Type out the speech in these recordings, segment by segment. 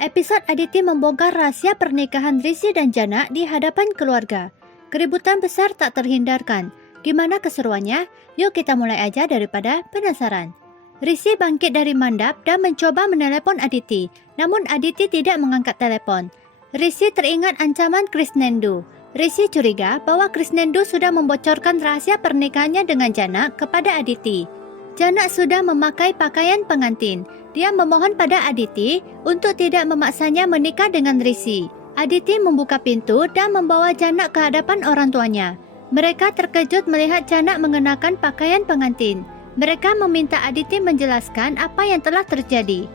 Episod Aditi membongkar rahasia pernikahan Rishi dan Jana di hadapan keluarga. Keributan besar tak terhindarkan. Gimana keseruannya? Yuk kita mulai aja daripada penasaran. Rishi bangkit dari mandap dan mencoba menelepon Aditi. Namun Aditi tidak mengangkat telepon. Rishi teringat ancaman Krisnendu. Rishi curiga bahwa Krisnendu sudah membocorkan rahasia pernikahannya dengan Jana kepada Aditi. Jana sudah memakai pakaian pengantin. Dia memohon pada Aditi untuk tidak memaksanya menikah dengan Rishi. Aditi membuka pintu dan membawa Jana ke hadapan orang tuanya. Mereka terkejut melihat Jana mengenakan pakaian pengantin. Mereka meminta Aditi menjelaskan apa yang telah terjadi.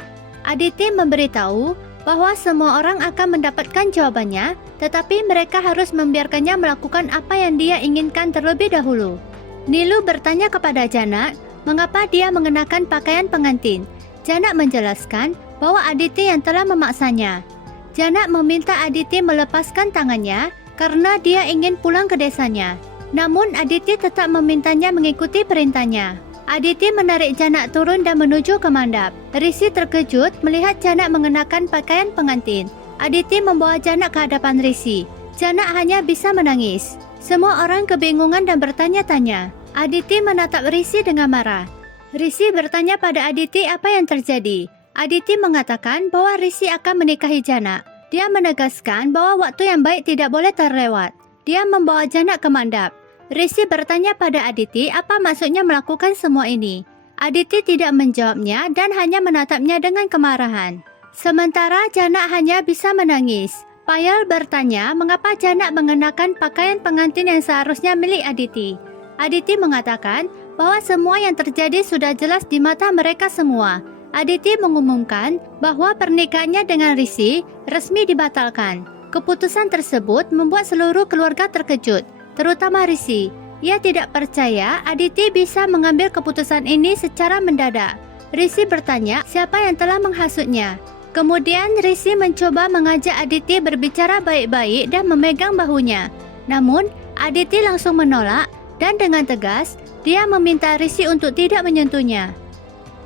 Aditi memberitahu bahwa semua orang akan mendapatkan jawabannya, tetapi mereka harus membiarkannya melakukan apa yang dia inginkan terlebih dahulu. Nilu bertanya kepada Jana, mengapa dia mengenakan pakaian pengantin. Jana menjelaskan bahwa Aditi yang telah memaksanya. Jana meminta Aditi melepaskan tangannya karena dia ingin pulang ke desanya. Namun Aditi tetap memintanya mengikuti perintahnya. Aditi menarik Jana turun dan menuju ke mandap. Rishi terkejut melihat Jana mengenakan pakaian pengantin. Aditi membawa Jana ke hadapan Rishi. Jana hanya bisa menangis. Semua orang kebingungan dan bertanya-tanya. Aditi menatap Rishi dengan marah. Rishi bertanya pada Aditi apa yang terjadi. Aditi mengatakan bahwa Rishi akan menikahi Jana. Dia menegaskan bahwa waktu yang baik tidak boleh terlewat. Dia membawa Jana ke mandap. Rishi bertanya pada Aditi apa maksudnya melakukan semua ini. Aditi tidak menjawabnya dan hanya menatapnya dengan kemarahan. Sementara Jana hanya bisa menangis. Payal bertanya mengapa Jana mengenakan pakaian pengantin yang seharusnya milik Aditi. Aditi mengatakan bahwa semua yang terjadi sudah jelas di mata mereka semua. Aditi mengumumkan bahwa pernikahannya dengan Rishi resmi dibatalkan. Keputusan tersebut membuat seluruh keluarga terkejut, terutama Rishi. Ia tidak percaya Aditi bisa mengambil keputusan ini secara mendadak. Rishi bertanya siapa yang telah menghasutnya. Kemudian Rishi mencoba mengajak Aditi berbicara baik-baik dan memegang bahunya. Namun Aditi langsung menolak dan dengan tegas dia meminta Rishi untuk tidak menyentuhnya.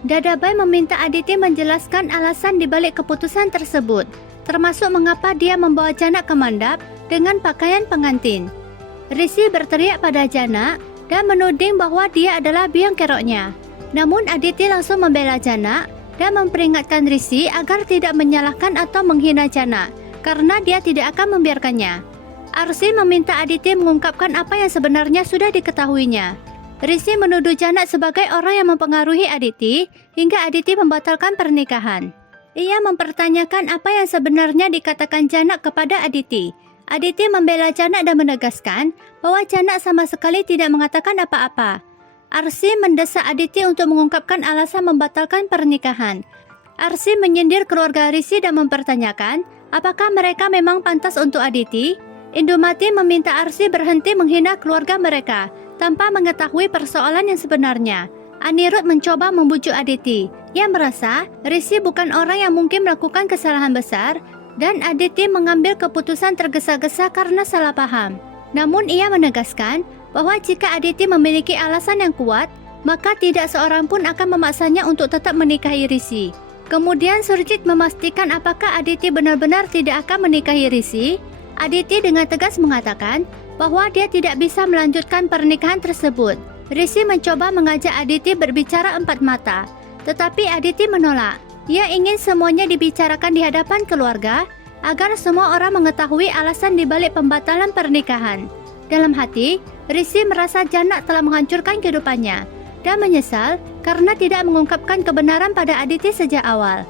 Dadabai meminta Aditi menjelaskan alasan dibalik keputusan tersebut, termasuk mengapa dia membawa Jana ke mandap dengan pakaian pengantin. Rishi berteriak pada Jana dan menuding bahwa dia adalah biang keroknya. Namun Aditi langsung membela Jana dan memperingatkan Rishi agar tidak menyalahkan atau menghina Jana, karena dia tidak akan membiarkannya. Arsi meminta Aditi mengungkapkan apa yang sebenarnya sudah diketahuinya. Rishi menuduh Jana sebagai orang yang mempengaruhi Aditi hingga Aditi membatalkan pernikahan. Ia mempertanyakan apa yang sebenarnya dikatakan Jana kepada Aditi. Aditi membela Jana dan menegaskan bahwa Jana sama sekali tidak mengatakan apa-apa. Arsi mendesak Aditi untuk mengungkapkan alasan membatalkan pernikahan. Arsi menyindir keluarga Rishi dan mempertanyakan apakah mereka memang pantas untuk Aditi. Indumati meminta Arsi berhenti menghina keluarga mereka tanpa mengetahui persoalan yang sebenarnya. Anirudh mencoba membujuk Aditi. Ia merasa Rishi bukan orang yang mungkin melakukan kesalahan besar dan Aditi mengambil keputusan tergesa-gesa karena salah paham. Namun ia menegaskan bahwa jika Aditi memiliki alasan yang kuat, maka tidak seorang pun akan memaksanya untuk tetap menikahi Rishi. Kemudian Surjit memastikan apakah Aditi benar-benar tidak akan menikahi Rishi. Aditi dengan tegas mengatakan bahwa dia tidak bisa melanjutkan pernikahan tersebut. Rishi mencoba mengajak Aditi berbicara empat mata, tetapi Aditi menolak. Ia ingin semuanya dibicarakan di hadapan keluarga agar semua orang mengetahui alasan dibalik pembatalan pernikahan. Dalam hati, Rishi merasa Jana telah menghancurkan kehidupannya dan menyesal karena tidak mengungkapkan kebenaran pada Aditi sejak awal.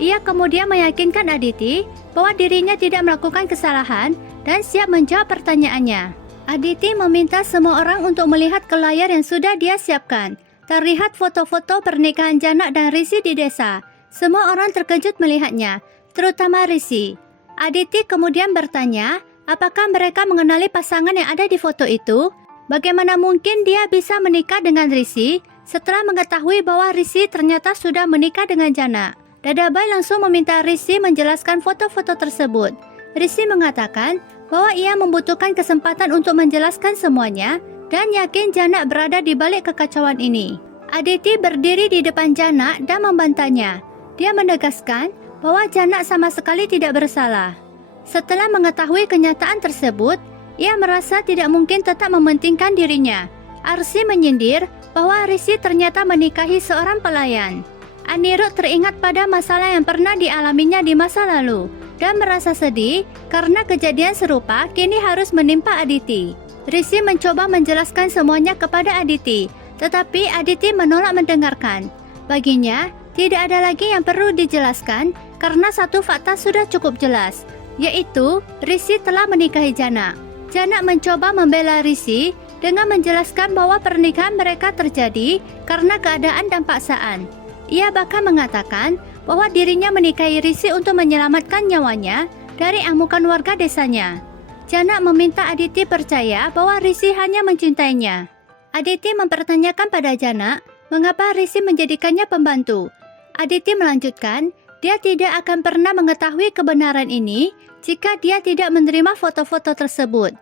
Ia kemudian meyakinkan Aditi bahwa dirinya tidak melakukan kesalahan dan siap menjawab pertanyaannya. Aditi meminta semua orang untuk melihat ke layar yang sudah dia siapkan. Terlihat foto-foto pernikahan Jana dan Rishi di desa. Semua orang terkejut melihatnya, terutama Rishi. Aditi kemudian bertanya, apakah mereka mengenali pasangan yang ada di foto itu? Bagaimana mungkin dia bisa menikah dengan Rishi setelah mengetahui bahwa Rishi ternyata sudah menikah dengan Jana? Dadabai langsung meminta Rishi menjelaskan foto-foto tersebut. Rishi mengatakan bahwa ia membutuhkan kesempatan untuk menjelaskan semuanya dan yakin Jana berada di balik kekacauan ini. Aditi berdiri di depan Jana dan membantahnya. Dia menegaskan bahwa Janak sama sekali tidak bersalah. Setelah mengetahui kenyataan tersebut, ia merasa tidak mungkin tetap mementingkan dirinya. Arsi menyindir bahwa Rishi ternyata menikahi seorang pelayan. Anirudh teringat pada masalah yang pernah dialaminya di masa lalu dan merasa sedih karena kejadian serupa kini harus menimpa Aditi. Rishi mencoba menjelaskan semuanya kepada Aditi, tetapi Aditi menolak mendengarkan. Baginya, tidak ada lagi yang perlu dijelaskan karena satu fakta sudah cukup jelas, yaitu Rishi telah menikahi Janak. Janak mencoba membela Rishi dengan menjelaskan bahwa pernikahan mereka terjadi karena keadaan dan paksaan. Ia bahkan mengatakan bahwa dirinya menikahi Rishi untuk menyelamatkan nyawanya dari amukan warga desanya. Janak meminta Aditi percaya bahwa Rishi hanya mencintainya. Aditi mempertanyakan pada Janak mengapa Rishi menjadikannya pembantu. Aditi melanjutkan, dia tidak akan pernah mengetahui kebenaran ini jika dia tidak menerima foto-foto tersebut.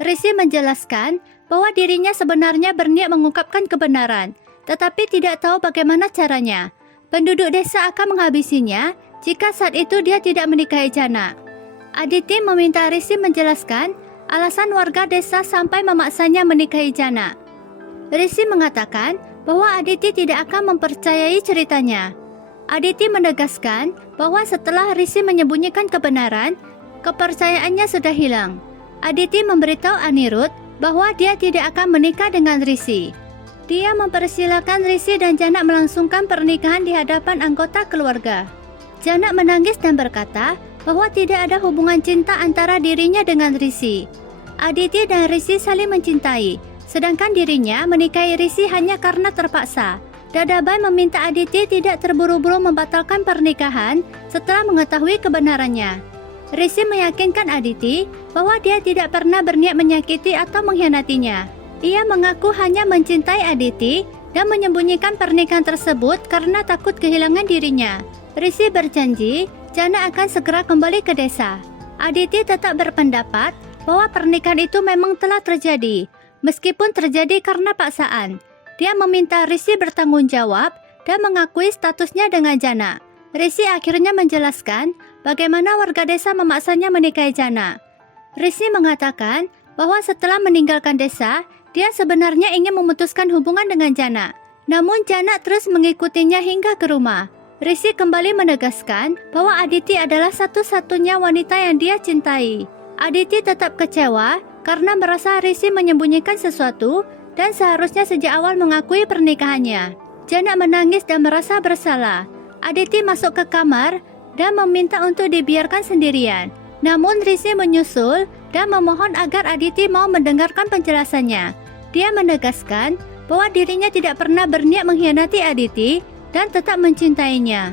Rishi menjelaskan bahwa dirinya sebenarnya berniat mengungkapkan kebenaran, tetapi tidak tahu bagaimana caranya. Penduduk desa akan menghabisinya jika saat itu dia tidak menikahi Janak. Aditi meminta Rishi menjelaskan alasan warga desa sampai memaksanya menikahi Janak. Rishi mengatakan bahwa Aditi tidak akan mempercayai ceritanya. Aditi menegaskan bahwa setelah Rishi menyembunyikan kebenaran, kepercayaannya sudah hilang. Aditi memberitahu Anirudh bahwa dia tidak akan menikah dengan Rishi. Dia mempersilahkan Rishi dan Janak melangsungkan pernikahan di hadapan anggota keluarga. Janak menangis dan berkata bahwa tidak ada hubungan cinta antara dirinya dengan Rishi. Aditi dan Rishi saling mencintai, sedangkan dirinya menikahi Rishi hanya karena terpaksa. Dadabai meminta Aditi tidak terburu-buru membatalkan pernikahan setelah mengetahui kebenarannya. Rishi meyakinkan Aditi bahwa dia tidak pernah berniat menyakiti atau mengkhianatinya. Ia mengaku hanya mencintai Aditi dan menyembunyikan pernikahan tersebut karena takut kehilangan dirinya. Rishi berjanji Janak akan segera kembali ke desa. Aditi tetap berpendapat bahwa pernikahan itu memang telah terjadi, meskipun terjadi karena paksaan. Dia meminta Rishi bertanggung jawab dan mengakui statusnya dengan Janak. Rishi akhirnya menjelaskan bagaimana warga desa memaksanya menikahi Janak. Rishi mengatakan bahwa setelah meninggalkan desa, dia sebenarnya ingin memutuskan hubungan dengan Janak. Namun Janak terus mengikutinya hingga ke rumah. Rishi kembali menegaskan bahwa Aditi adalah satu-satunya wanita yang dia cintai. Aditi tetap kecewa karena merasa Rishi menyembunyikan sesuatu dan seharusnya sejak awal mengakui pernikahannya. Janak menangis dan merasa bersalah. Aditi masuk ke kamar dan meminta untuk dibiarkan sendirian. Namun Rishi menyusul dan memohon agar Aditi mau mendengarkan penjelasannya. Dia menegaskan bahwa dirinya tidak pernah berniat mengkhianati Aditi dan tetap mencintainya.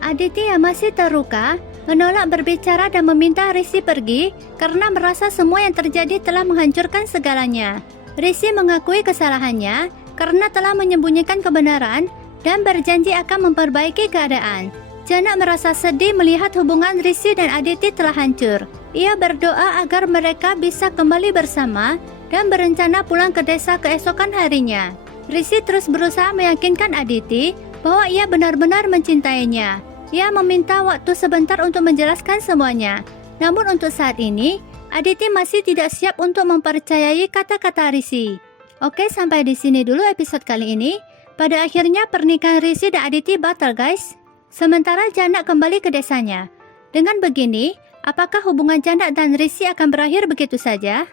Aditi yang masih terluka menolak berbicara dan meminta Rishi pergi karena merasa semua yang terjadi telah menghancurkan segalanya. Rishi mengakui kesalahannya karena telah menyembunyikan kebenaran dan berjanji akan memperbaiki keadaan. Janak merasa sedih melihat hubungan Rishi dan Aditi telah hancur. Ia berdoa agar mereka bisa kembali bersama dan berencana pulang ke desa keesokan harinya. Rishi terus berusaha meyakinkan Aditi bahwa ia benar-benar mencintainya. Ia meminta waktu sebentar untuk menjelaskan semuanya. Namun untuk saat ini, Aditi masih tidak siap untuk mempercayai kata-kata Rishi. Oke, sampai di sini dulu episode kali ini. Pada akhirnya pernikahan Rishi dan Aditi batal, guys. Sementara Janak kembali ke desanya. Dengan begini, apakah hubungan Janak dan Rishi akan berakhir begitu saja?